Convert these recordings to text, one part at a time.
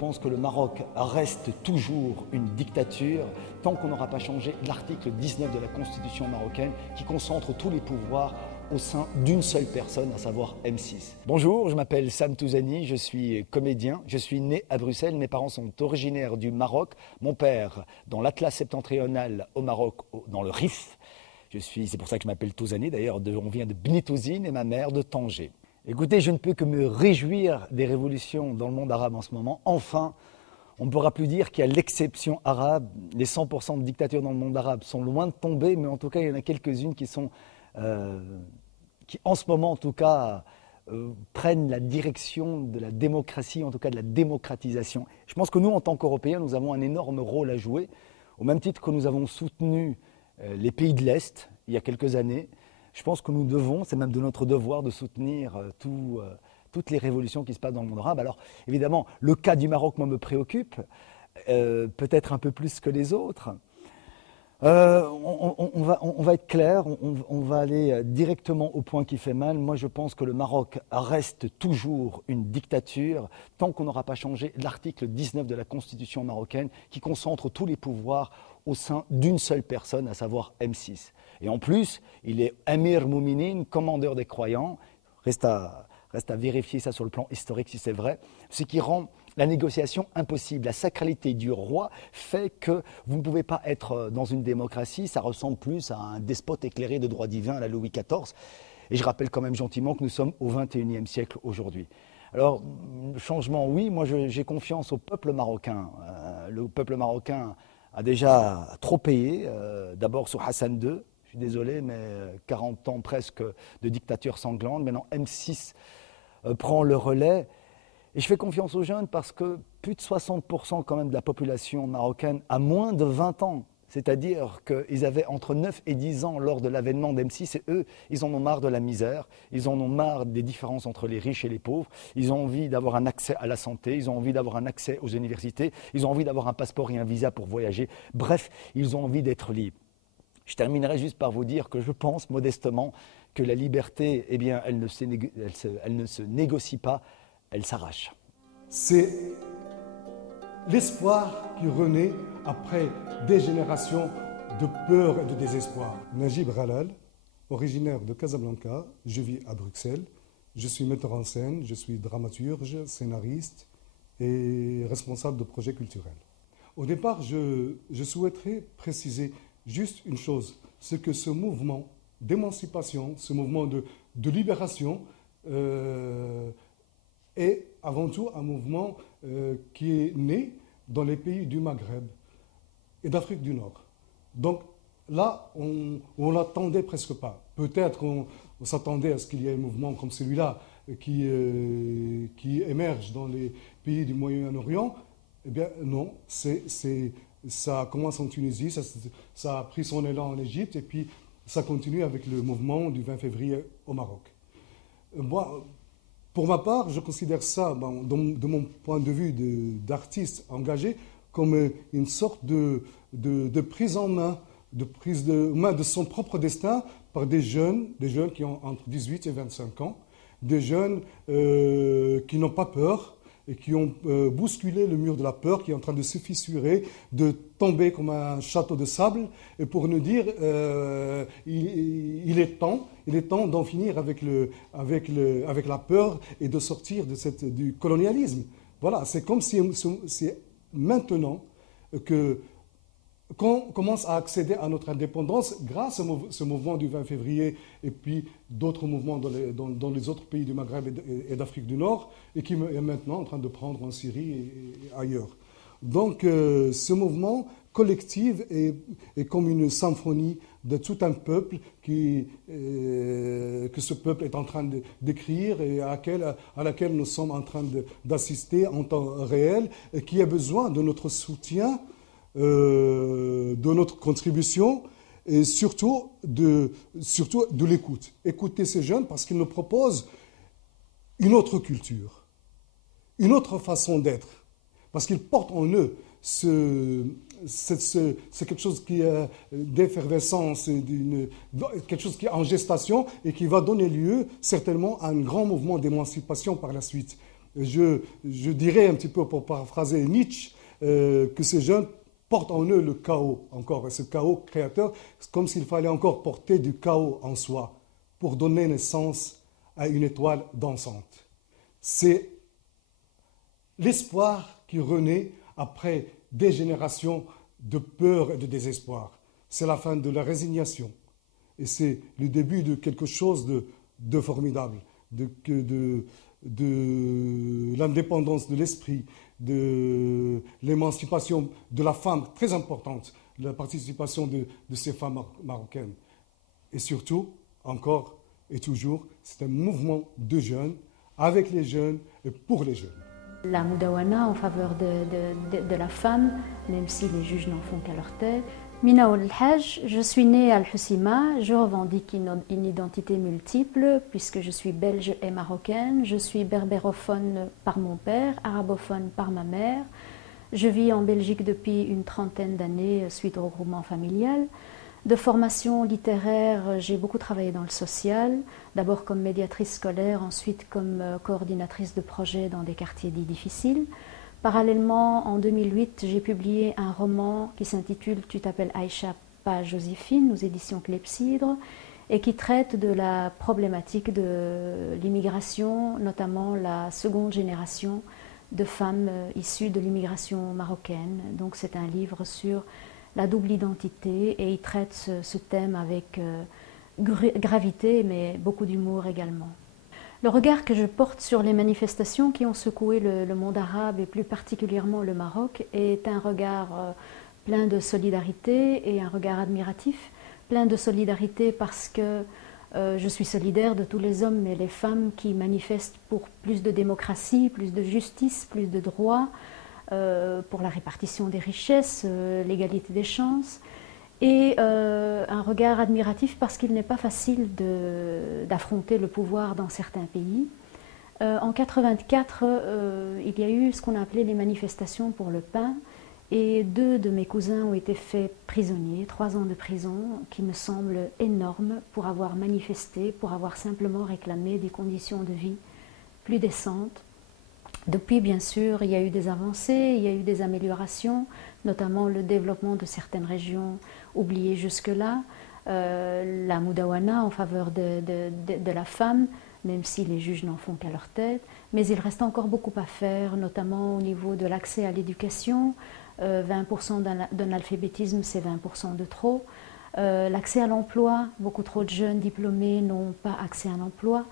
pense que le Maroc reste toujours une dictature tant qu'on n'aura pas changé l'article 19 de la Constitution marocaine qui concentre tous les pouvoirs au sein d'une seule personne, à savoir M6. Bonjour, je m'appelle Sam Touzani, je suis comédien, je suis né à Bruxelles, mes parents sont originaires du Maroc, mon père dans l'Atlas septentrional au Maroc, dans le Rif. C'est pour ça que je m'appelle Touzani, d'ailleurs on vient de Bni Touzine et ma mère de Tanger. Écoutez, je ne peux que me réjouir des révolutions dans le monde arabe en ce moment. Enfin, on ne pourra plus dire qu'il y a l'exception arabe. Les 100% de dictatures dans le monde arabe sont loin de tomber, mais en tout cas, il y en a quelques-unes qui en ce moment, en tout cas, prennent la direction de la démocratie, en tout cas de la démocratisation. Je pense que nous, en tant qu'Européens, nous avons un énorme rôle à jouer, au même titre que nous avons soutenu les pays de l'Est il y a quelques années. Je pense que nous devons, c'est même de notre devoir, de soutenir toutes les révolutions qui se passent dans le monde arabe. Alors, évidemment, le cas du Maroc, moi, me préoccupe, peut-être un peu plus que les autres. On va être clair, on va aller directement au point qui fait mal. Moi, je pense que le Maroc reste toujours une dictature tant qu'on n'aura pas changé l'article 19 de la Constitution marocaine qui concentre tous les pouvoirs au sein d'une seule personne, à savoir M6. Et en plus, il est Amir Mouminin, commandeur des croyants. Reste à vérifier ça sur le plan historique si c'est vrai. Ce qui rend la négociation impossible. La sacralité du roi fait que vous ne pouvez pas être dans une démocratie. Ça ressemble plus à un despote éclairé de droit divin à la Louis XIV. Et je rappelle quand même gentiment que nous sommes au XXIe siècle aujourd'hui. Alors, changement, oui, moi j'ai confiance au peuple marocain. Le peuple marocain a déjà trop payé, d'abord sur Hassan II. Je suis désolé, mais 40 ans presque de dictature sanglante. Maintenant, M6 prend le relais. Et je fais confiance aux jeunes parce que plus de 60% quand même de la population marocaine a moins de 20 ans. C'est-à-dire qu'ils avaient entre 9 et 10 ans lors de l'avènement d'M6 et eux, ils en ont marre de la misère, ils en ont marre des différences entre les riches et les pauvres, ils ont envie d'avoir un accès à la santé, ils ont envie d'avoir un accès aux universités, ils ont envie d'avoir un passeport et un visa pour voyager. Bref, ils ont envie d'être libres. Je terminerai juste par vous dire que je pense modestement que la liberté, eh bien, elle ne se négocie pas, elle s'arrache. C'est l'espoir qui renaît après des générations de peur et de désespoir. Najib Ralal, originaire de Casablanca, je vis à Bruxelles. Je suis metteur en scène, je suis dramaturge, scénariste et responsable de projets culturels. Au départ, je souhaiterais préciser juste une chose, c'est que ce mouvement d'émancipation, ce mouvement de libération est avant tout un mouvement qui est né dans les pays du Maghreb et d'Afrique du Nord. Donc là, on ne l'attendait presque pas. Peut-être qu'on s'attendait à ce qu'il y ait un mouvement comme celui-là qui émerge dans les pays du Moyen-Orient. Eh bien non, ça commence en Tunisie, ça a pris son élan en Égypte et puis ça continue avec le mouvement du 20 février au Maroc. Moi, pour ma part, je considère ça, de mon point de vue d'artiste engagé, comme une sorte de prise en main, de prise de main de son propre destin par des jeunes qui ont entre 18 et 25 ans, des jeunes qui n'ont pas peur, et qui ont bousculé le mur de la peur, qui est en train de se fissurer, de tomber comme un château de sable, et pour nous dire il est temps d'en finir avec la peur et de sortir du colonialisme. Voilà, c'est comme si c'est maintenant qu'on commence à accéder à notre indépendance grâce à ce mouvement du 20 février et puis d'autres mouvements dans les autres pays du Maghreb et d'Afrique du Nord et qui est maintenant en train de prendre en Syrie et ailleurs. Donc ce mouvement collectif est comme une symphonie de tout un peuple que ce peuple est en train d'écrire et à laquelle nous sommes en train d'assister en temps réel et qui a besoin de notre soutien, de notre contribution et surtout de l'écoute. Écouter ces jeunes parce qu'ils nous proposent une autre culture, une autre façon d'être, parce qu'ils portent en eux c'est quelque chose qui est d'effervescence, quelque chose qui est en gestation et qui va donner lieu certainement à un grand mouvement d'émancipation par la suite. je dirais un petit peu, pour paraphraser Nietzsche, que ces jeunes portent en eux le chaos, encore, ce chaos créateur, comme s'il fallait encore porter du chaos en soi pour donner naissance à une étoile dansante. C'est l'espoir qui renaît après des générations de peur et de désespoir. C'est la fin de la résignation. Et c'est le début de quelque chose de formidable, de l'indépendance de l'esprit, de l'émancipation de la femme, très importante, la participation de ces femmes marocaines. Et surtout, encore et toujours, c'est un mouvement de jeunes, avec les jeunes et pour les jeunes. La Moudawana en faveur de la femme, même si les juges n'en font qu'à leur tête. Mina Ould El-Hadj, je suis née à Al-Husima, je revendique une identité multiple puisque je suis belge et marocaine, je suis berbérophone par mon père, arabophone par ma mère. Je vis en Belgique depuis une trentaine d'années suite au regroupement familial. De formation littéraire, j'ai beaucoup travaillé dans le social, d'abord comme médiatrice scolaire, ensuite comme coordinatrice de projets dans des quartiers dits difficiles. Parallèlement, en 2008, j'ai publié un roman qui s'intitule « Tu t'appelles Aïcha, pas Joséphine » aux éditions Clepsydre et qui traite de la problématique de l'immigration, notamment la seconde génération de femmes issues de l'immigration marocaine. Donc c'est un livre sur la double identité et il traite ce thème avec gravité mais beaucoup d'humour également. Le regard que je porte sur les manifestations qui ont secoué le monde arabe et plus particulièrement le Maroc est un regard plein de solidarité et un regard admiratif. Plein de solidarité parce que je suis solidaire de tous les hommes et les femmes qui manifestent pour plus de démocratie, plus de justice, plus de droits, pour la répartition des richesses, l'égalité des chances. Et un regard admiratif parce qu'il n'est pas facile d'affronter le pouvoir dans certains pays. En 1984, il y a eu ce qu'on a appelé les manifestations pour le pain et 2 de mes cousins ont été faits prisonniers, 3 ans de prison, qui me semble énorme pour avoir manifesté, pour avoir simplement réclamé des conditions de vie plus décentes. Depuis, bien sûr, il y a eu des avancées, il y a eu des améliorations, notamment le développement de certaines régions oubliées jusque-là, la Moudawana en faveur de la femme, même si les juges n'en font qu'à leur tête, mais il reste encore beaucoup à faire, notamment au niveau de l'accès à l'éducation. 20% d'un alphabétisme, c'est 20% de trop. L'accès à l'emploi, beaucoup trop de jeunes diplômés n'ont pas accès à l'emploi.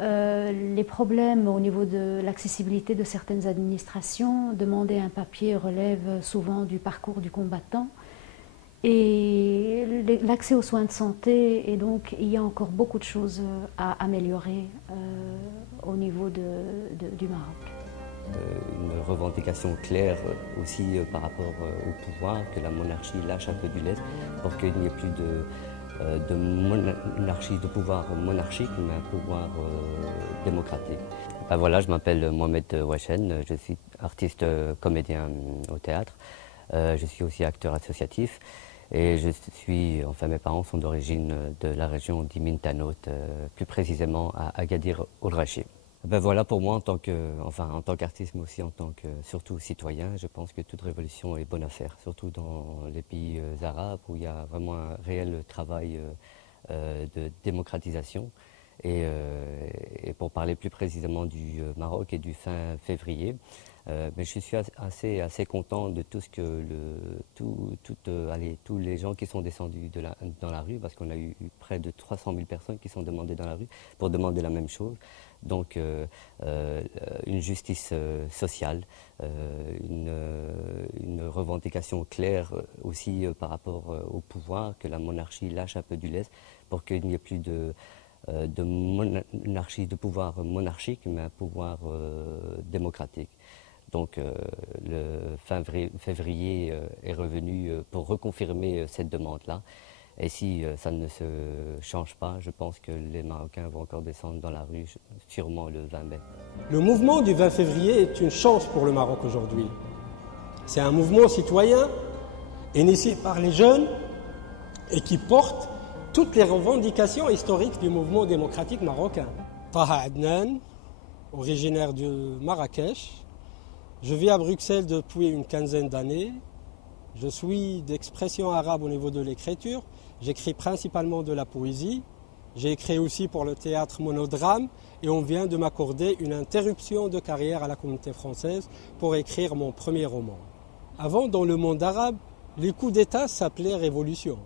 Les problèmes au niveau de l'accessibilité de certaines administrations, demander un papier relève souvent du parcours du combattant. Et l'accès aux soins de santé, et donc il y a encore beaucoup de choses à améliorer au niveau du Maroc. Une revendication claire aussi par rapport au pouvoir, que la monarchie lâche un peu du lest pour qu'il n'y ait plus de monarchie, de pouvoir monarchique, mais un pouvoir démocratique. Ben voilà, je m'appelle Mohamed Ouachen, je suis artiste comédien au théâtre, je suis aussi acteur associatif et mes parents sont d'origine de la région d'Imin Tanout, plus précisément à Agadir Ould Rachi. Ben voilà, pour moi, en tant qu'artiste, mais aussi en tant que surtout citoyen, je pense que toute révolution est bonne à faire, surtout dans les pays arabes où il y a vraiment un réel travail de démocratisation. Et pour parler plus précisément du Maroc et du fin février, mais je suis assez content de tout ce que tous les gens qui sont descendus dans la rue, parce qu'on a eu près de 300 000 personnes qui sont demandées dans la rue pour demander la même chose. Donc une justice sociale, une revendication claire aussi par rapport au pouvoir, que la monarchie lâche un peu du lest pour qu'il n'y ait plus de monarchie, de pouvoir monarchique, mais un pouvoir démocratique. Donc le fin février est revenu pour reconfirmer cette demande-là. Et si ça ne se change pas, je pense que les Marocains vont encore descendre dans la rue, sûrement le 20 mai. Le mouvement du 20 février est une chance pour le Maroc aujourd'hui. C'est un mouvement citoyen initié par les jeunes et qui porte toutes les revendications historiques du mouvement démocratique marocain. Taha Adnan, originaire de Marrakech. Je vis à Bruxelles depuis une quinzaine d'années. Je suis d'expression arabe au niveau de l'écriture. J'écris principalement de la poésie. J'ai écrit aussi pour le théâtre monodrame et on vient de m'accorder une interruption de carrière à la communauté française pour écrire mon premier roman. Avant, dans le monde arabe, les coups d'État s'appelaient révolution.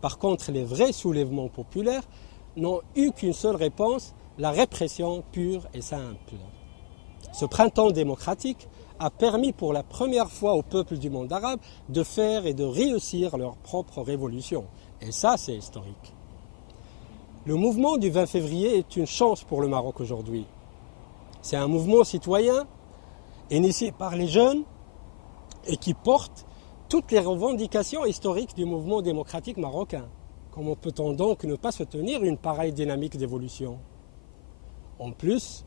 Par contre, les vrais soulèvements populaires n'ont eu qu'une seule réponse, la répression pure et simple. Ce printemps démocratique a permis pour la première fois au peuple du monde arabe de faire et de réussir leur propre révolution. Et ça, c'est historique. Le mouvement du 20 février est une chance pour le Maroc aujourd'hui. C'est un mouvement citoyen initié par les jeunes et qui porte toutes les revendications historiques du mouvement démocratique marocain. Comment peut-on donc ne pas soutenir une pareille dynamique d'évolution? En plus,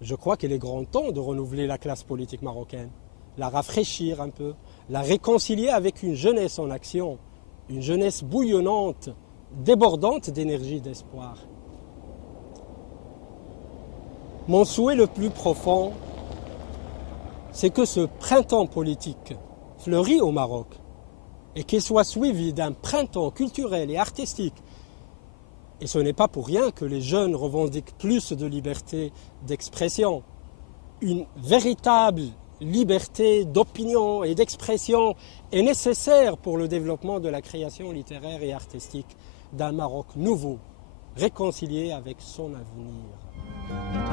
je crois qu'il est grand temps de renouveler la classe politique marocaine, la rafraîchir un peu, la réconcilier avec une jeunesse en action, une jeunesse bouillonnante, débordante d'énergie et d'espoir. Mon souhait le plus profond, c'est que ce printemps politique fleurit au Maroc et qu'il soit suivi d'un printemps culturel et artistique. Et ce n'est pas pour rien que les jeunes revendiquent plus de liberté d'expression. Une véritable liberté d'opinion et d'expression est nécessaire pour le développement de la création littéraire et artistique d'un Maroc nouveau, réconcilié avec son avenir.